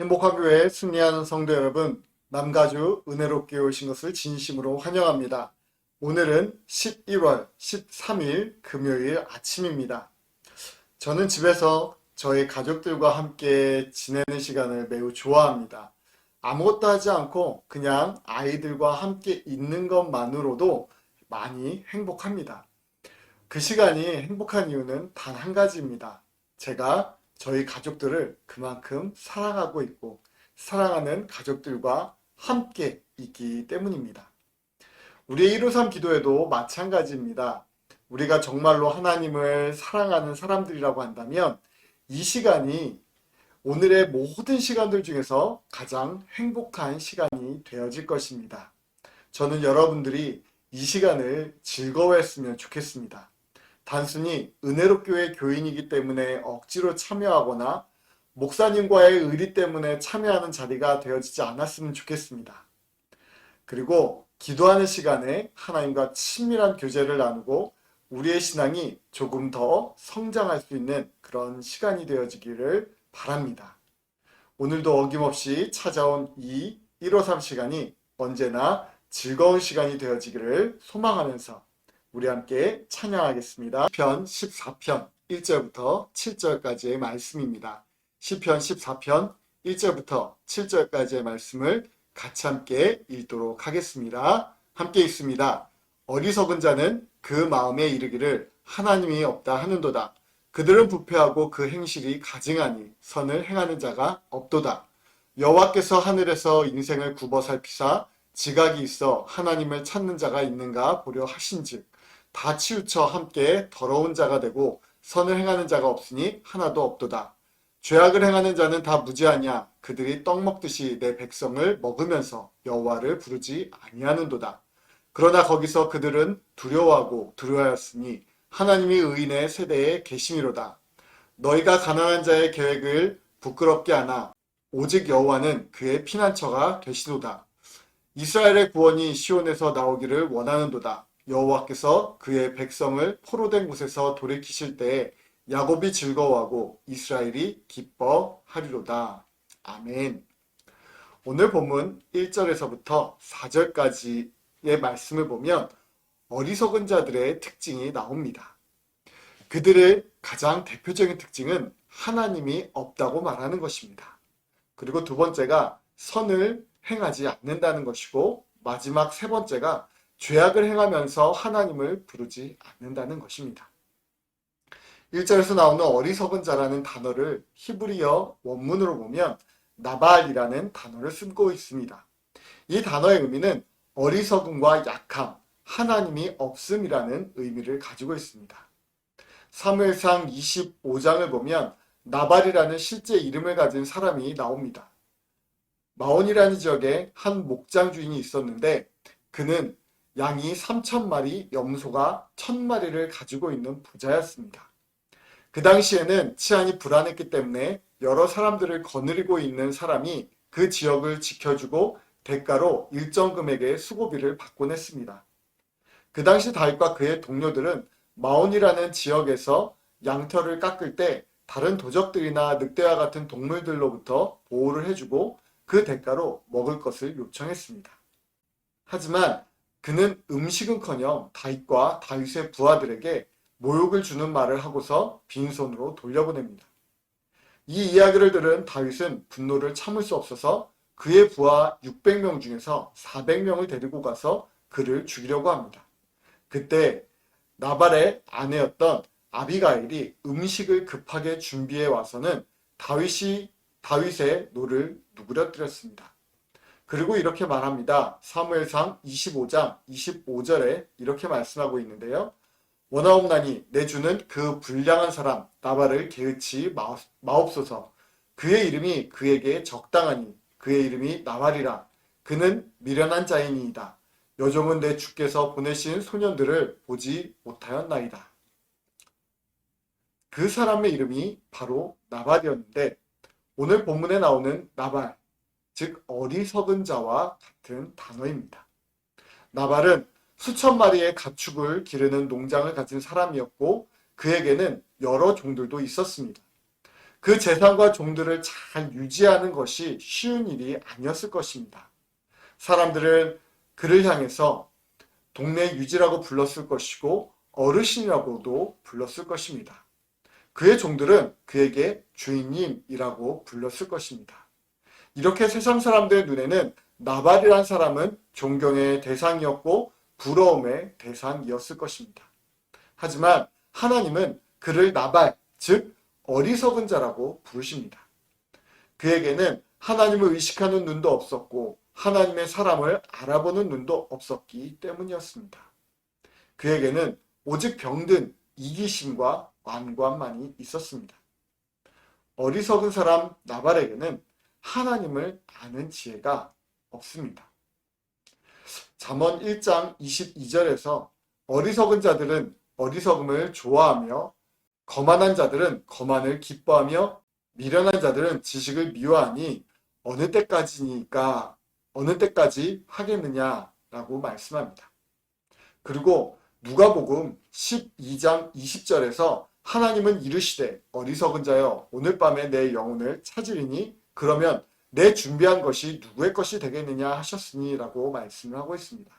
행복한 교회에 승리하는 성도 여러분, 남가주 은혜롭게 오신 것을 진심으로 환영합니다. 오늘은 11월 13일 금요일 아침입니다. 저는 집에서 저희 가족들과 함께 지내는 시간을 매우 좋아합니다. 아무것도 하지 않고 그냥 아이들과 함께 있는 것만으로도 많이 행복합니다. 그 시간이 행복한 이유는 단 한 가지입니다. 제가 저희 가족들을 그만큼 사랑하고 있고 사랑하는 가족들과 함께 있기 때문입니다. 우리의 153 기도에도 마찬가지입니다. 우리가 정말로 하나님을 사랑하는 사람들이라고 한다면 이 시간이 오늘의 모든 시간들 중에서 가장 행복한 시간이 되어질 것입니다. 저는 여러분들이 이 시간을 즐거워했으면 좋겠습니다. 단순히 은혜롭교회 교인이기 때문에 억지로 참여하거나 목사님과의 의리 때문에 참여하는 자리가 되어지지 않았으면 좋겠습니다. 그리고 기도하는 시간에 하나님과 친밀한 교제를 나누고 우리의 신앙이 조금 더 성장할 수 있는 그런 시간이 되어지기를 바랍니다. 오늘도 어김없이 찾아온 이 153 시간이 언제나 즐거운 시간이 되어지기를 소망하면서 우리 함께 찬양하겠습니다. 시편 14편 1절부터 7절까지의 말씀입니다. 시편 14편 1절부터 7절까지의 말씀을 같이 함께 읽도록 하겠습니다. 함께 읽습니다. 어리석은 자는 그 마음에 이르기를 하나님이 없다 하는도다. 그들은 부패하고 그 행실이 가증하니 선을 행하는 자가 없도다. 여호와께서 하늘에서 인생을 굽어 살피사 지각이 있어 하나님을 찾는 자가 있는가 보려 하신즉 다 치우쳐 함께 더러운 자가 되고 선을 행하는 자가 없으니 하나도 없도다. 죄악을 행하는 자는 다 무지하냐. 그들이 떡 먹듯이 내 백성을 먹으면서 여호와를 부르지 아니하는도다. 그러나 거기서 그들은 두려워하고 두려워하였으니 하나님이 의인의 세대에 계심이로다. 너희가 가난한 자의 계획을 부끄럽게 하나 오직 여호와는 그의 피난처가 되시도다. 이스라엘의 구원이 시온에서 나오기를 원하는도다. 여호와께서 그의 백성을 포로된 곳에서 돌이키실 때에 야곱이 즐거워하고 이스라엘이 기뻐하리로다. 아멘. 오늘 본문 1절에서부터 4절까지의 말씀을 보면 어리석은 자들의 특징이 나옵니다. 그들의 가장 대표적인 특징은 하나님이 없다고 말하는 것입니다. 그리고 두 번째가 선을 행하지 않는다는 것이고 마지막 세 번째가 죄악을 행하면서 하나님을 부르지 않는다는 것입니다. 1절에서 나오는 어리석은 자라는 단어를 히브리어 원문으로 보면 나발이라는 단어를 쓰고 있습니다. 이 단어의 의미는 어리석음과 약함, 하나님이 없음이라는 의미를 가지고 있습니다. 사무엘상 25장을 보면 나발이라는 실제 이름을 가진 사람이 나옵니다. 마온이라는 지역에 한 목장 주인이 있었는데 그는 양이 3,000마리, 염소가 1,000마리를 가지고 있는 부자였습니다. 그 당시에는 치안이 불안했기 때문에 여러 사람들을 거느리고 있는 사람이 그 지역을 지켜주고 대가로 일정 금액의 수고비를 받곤 했습니다. 그 당시 다윗과 그의 동료들은 마온이라는 지역에서 양털을 깎을 때 다른 도적들이나 늑대와 같은 동물들로부터 보호를 해주고 그 대가로 먹을 것을 요청했습니다. 하지만 그는 음식은커녕 다윗과 다윗의 부하들에게 모욕을 주는 말을 하고서 빈손으로 돌려보냅니다. 이 이야기를 들은 다윗은 분노를 참을 수 없어서 그의 부하 600명 중에서 400명을 데리고 가서 그를 죽이려고 합니다. 그때 나발의 아내였던 아비가일이 음식을 급하게 준비해 와서는 다윗의 노를 누그러뜨렸습니다. 그리고 이렇게 말합니다. 사무엘상 25장 25절에 이렇게 말씀하고 있는데요. 원하옵나니 내 주는 그 불량한 사람 나발을 게으치 마옵소서. 그의 이름이 그에게 적당하니 그의 이름이 나발이라. 그는 미련한 자이니이다. 여종은 내 주께서 보내신 소년들을 보지 못하였나이다. 그 사람의 이름이 바로 나발이었는데 오늘 본문에 나오는 나발, 즉 어리석은 자와 같은 단어입니다. 나발은 수천 마리의 가축을 기르는 농장을 가진 사람이었고 그에게는 여러 종들도 있었습니다. 그 재산과 종들을 잘 유지하는 것이 쉬운 일이 아니었을 것입니다. 사람들은 그를 향해서 동네 유지라고 불렀을 것이고 어르신이라고도 불렀을 것입니다. 그의 종들은 그에게 주인님이라고 불렀을 것입니다. 이렇게 세상 사람들의 눈에는 나발이란 사람은 존경의 대상이었고 부러움의 대상이었을 것입니다. 하지만 하나님은 그를 나발, 즉 어리석은 자라고 부르십니다. 그에게는 하나님을 의식하는 눈도 없었고 하나님의 사람을 알아보는 눈도 없었기 때문이었습니다. 그에게는 오직 병든 이기심과 완고함만이 있었습니다. 어리석은 사람 나발에게는 하나님을 아는 지혜가 없습니다. 잠언 1장 22절에서 어리석은 자들은 어리석음을 좋아하며 거만한 자들은 거만을 기뻐하며 미련한 자들은 지식을 미워하니 어느 때까지 하겠느냐라고 말씀합니다. 그리고 누가복음 12장 20절에서 하나님은 이르시되 어리석은 자여 오늘 밤에 내 영혼을 찾으리니 그러면 내 준비한 것이 누구의 것이 되겠느냐 하셨으니 라고 말씀을 하고 있습니다.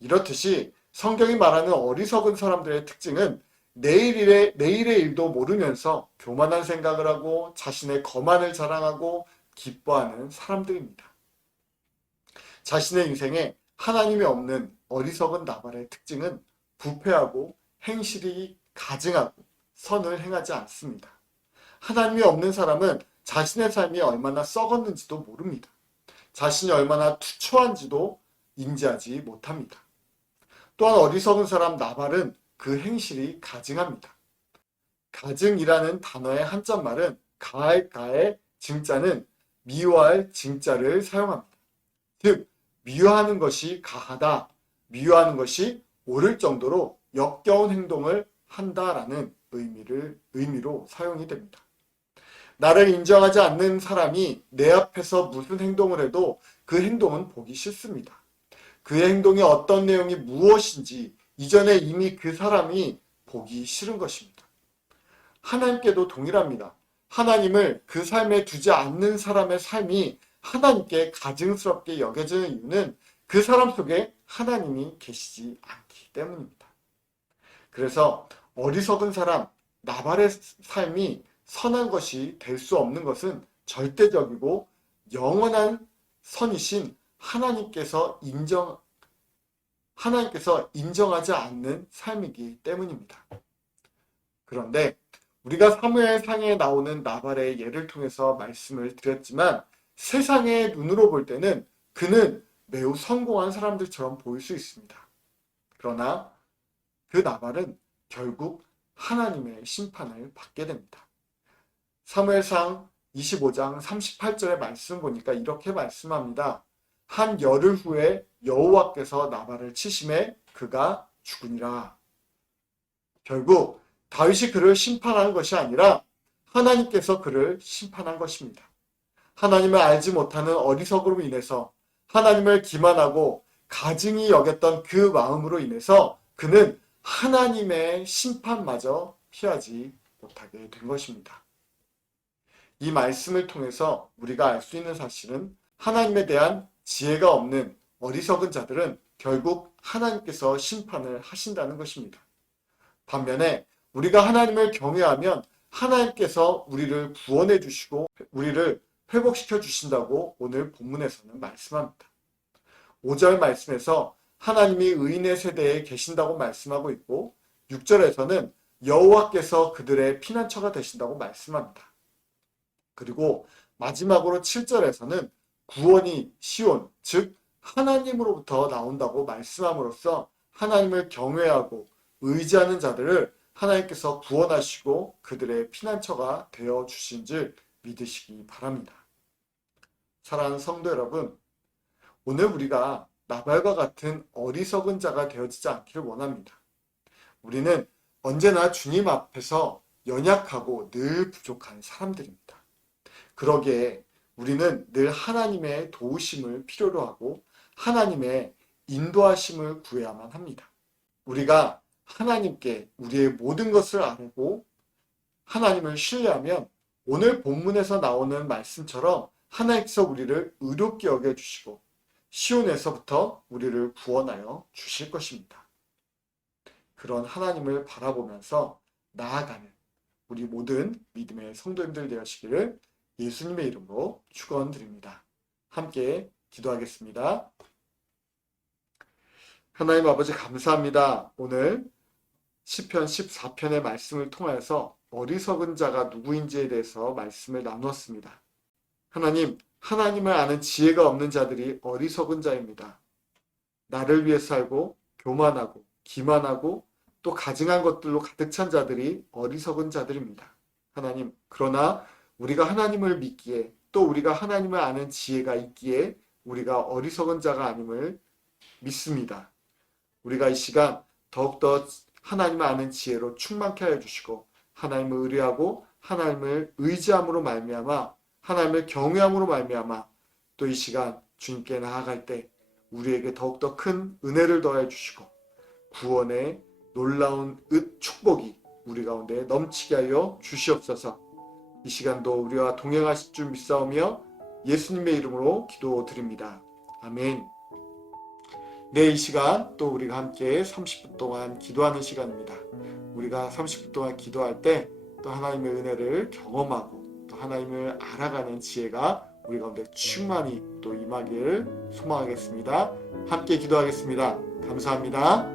이렇듯이 성경이 말하는 어리석은 사람들의 특징은 내일의 일도 모르면서 교만한 생각을 하고 자신의 거만을 자랑하고 기뻐하는 사람들입니다. 자신의 인생에 하나님이 없는 어리석은 나발의 특징은 부패하고 행실이 가증하고 선을 행하지 않습니다. 하나님이 없는 사람은 자신의 삶이 얼마나 썩었는지도 모릅니다. 자신이 얼마나 투초한지도 인지하지 못합니다. 또한 어리석은 사람 나발은 그 행실이 가증합니다. 가증이라는 단어의 한자말은 가의 증자는 미워할 증자를 사용합니다. 즉 미워하는 것이 가하다, 미워하는 것이 옳을 정도로 역겨운 행동을 한다라는 의미로 사용이 됩니다. 나를 인정하지 않는 사람이 내 앞에서 무슨 행동을 해도 그 행동은 보기 싫습니다. 그의 행동이 어떤 내용이 무엇인지 이전에 이미 그 사람이 보기 싫은 것입니다. 하나님께도 동일합니다. 하나님을 그 삶에 두지 않는 사람의 삶이 하나님께 가증스럽게 여겨지는 이유는 그 사람 속에 하나님이 계시지 않기 때문입니다. 그래서 어리석은 사람 나발의 삶이 선한 것이 될 수 없는 것은 절대적이고 영원한 선이신 하나님께서 인정하지 않는 삶이기 때문입니다. 그런데 우리가 사무엘상에 나오는 나발의 예를 통해서 말씀을 드렸지만 세상의 눈으로 볼 때는 그는 매우 성공한 사람들처럼 보일 수 있습니다. 그러나 그 나발은 결국 하나님의 심판을 받게 됩니다. 사무엘상 25장 38절의 말씀 보니까 이렇게 말씀합니다. 한 열흘 후에 여호와께서 나발을 치심에 그가 죽으니라. 결국 다윗이 그를 심판하는 것이 아니라 하나님께서 그를 심판한 것입니다. 하나님을 알지 못하는 어리석음으로 인해서 하나님을 기만하고 가증히 여겼던 그 마음으로 인해서 그는 하나님의 심판마저 피하지 못하게 된 것입니다. 이 말씀을 통해서 우리가 알 수 있는 사실은 하나님에 대한 지혜가 없는 어리석은 자들은 결국 하나님께서 심판을 하신다는 것입니다. 반면에 우리가 하나님을 경외하면 하나님께서 우리를 구원해 주시고 우리를 회복시켜 주신다고 오늘 본문에서는 말씀합니다. 5절 말씀에서 하나님이 의인의 세대에 계신다고 말씀하고 있고 6절에서는 여호와께서 그들의 피난처가 되신다고 말씀합니다. 그리고 마지막으로 7절에서는 구원이 시온, 즉 하나님으로부터 나온다고 말씀함으로써 하나님을 경외하고 의지하는 자들을 하나님께서 구원하시고 그들의 피난처가 되어 주신 줄 믿으시기 바랍니다. 사랑하는 성도 여러분, 오늘 우리가 나발과 같은 어리석은 자가 되어지지 않기를 원합니다. 우리는 언제나 주님 앞에서 연약하고 늘 부족한 사람들입니다. 그러기에 우리는 늘 하나님의 도우심을 필요로 하고 하나님의 인도하심을 구해야만 합니다. 우리가 하나님께 우리의 모든 것을 아뢰고 하나님을 신뢰하면 오늘 본문에서 나오는 말씀처럼 하나님께서 우리를 의롭게 여겨주시고 시온에서부터 우리를 구원하여 주실 것입니다. 그런 하나님을 바라보면서 나아가는 우리 모든 믿음의 성도님들 되시기를 예수님의 이름으로 축원드립니다. 함께 기도하겠습니다. 하나님 아버지 감사합니다. 오늘 시편 14편의 말씀을 통하여서 어리석은 자가 누구인지에 대해서 말씀을 나누었습니다. 하나님, 하나님을 아는 지혜가 없는 자들이 어리석은 자입니다. 나를 위해 살고 교만하고 기만하고 또 가증한 것들로 가득 찬 자들이 어리석은 자들입니다. 하나님, 그러나 우리가 하나님을 믿기에 또 우리가 하나님을 아는 지혜가 있기에 우리가 어리석은 자가 아님을 믿습니다. 우리가 이 시간 더욱더 하나님을 아는 지혜로 충만케 하여 주시고 하나님을 의뢰하고 하나님을 의지함으로 말미암아 하나님을 경외함으로 말미암아 또 이 시간 주님께 나아갈 때 우리에게 더욱더 큰 은혜를 더해 주시고 구원의 놀라운 축복이 우리 가운데 넘치게 하여 주시옵소서. 이 시간도 우리와 동행하실 줄 믿사오며 예수님의 이름으로 기도드립니다. 아멘. 네, 이 시간 또 우리가 함께 30분 동안 기도하는 시간입니다. 우리가 30분 동안 기도할 때 또 하나님의 은혜를 경험하고 또 하나님을 알아가는 지혜가 우리 가운데 충만히 또 임하기를 소망하겠습니다. 함께 기도하겠습니다. 감사합니다.